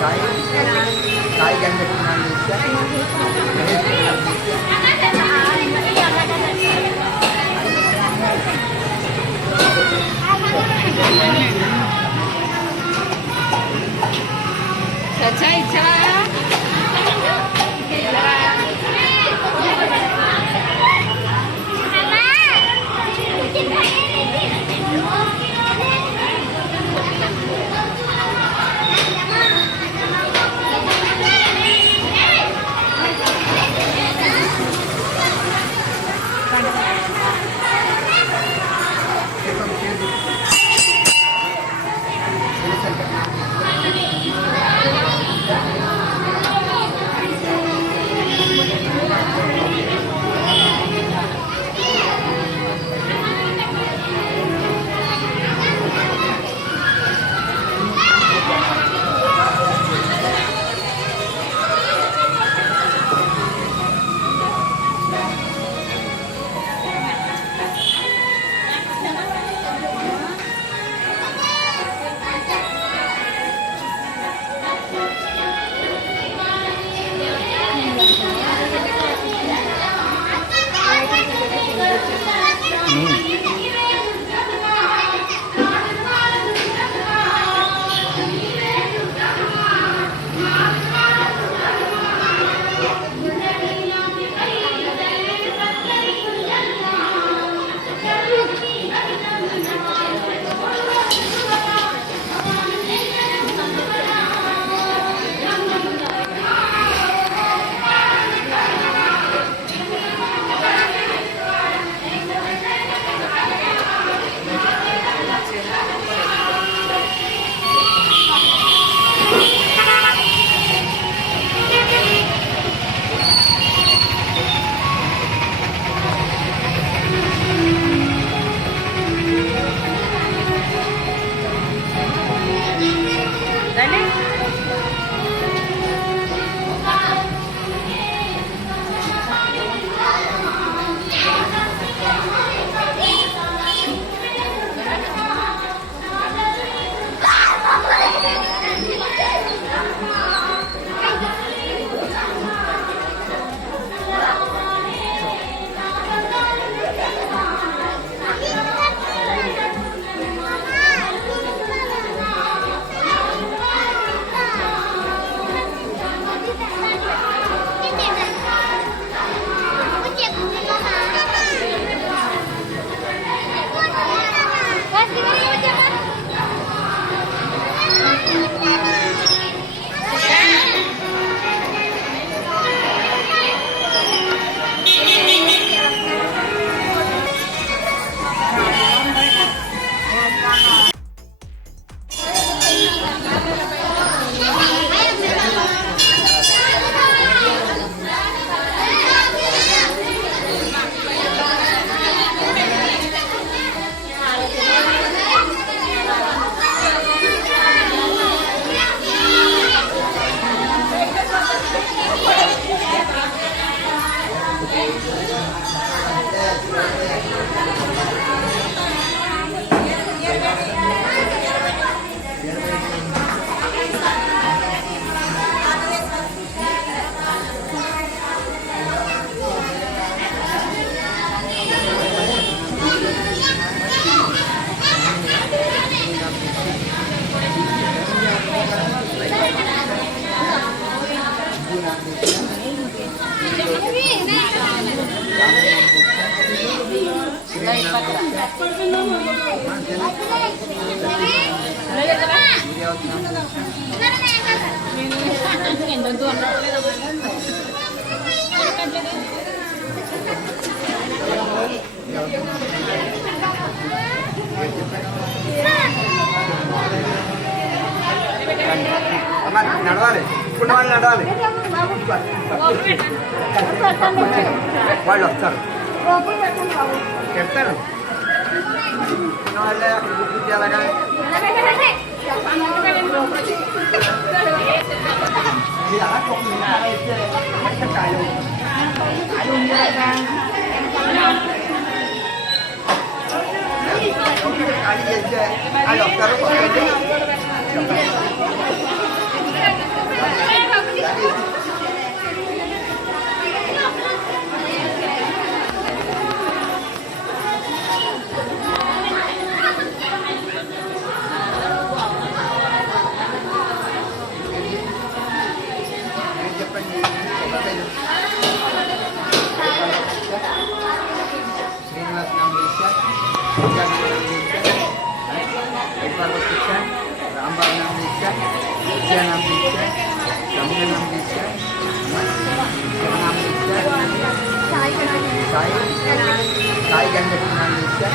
cái cái gia đình là người chết Chạy chạy chạy అమ్మ నడవాలి ఇప్పుడు వాళ్ళు నడవాలి వాళ్ళు వస్తారు చెప్తారు নাহলে বিদ্যা লাগায় ai đọc ra rất là hay đấy રામબાબ નામ દીક્ષા વિદ્યા નામ દીક્ષા રમ્ય નામ દીક્ષા નામ દીક્ષા સાઈ સાઈ ગંગા નામ દીક્ષા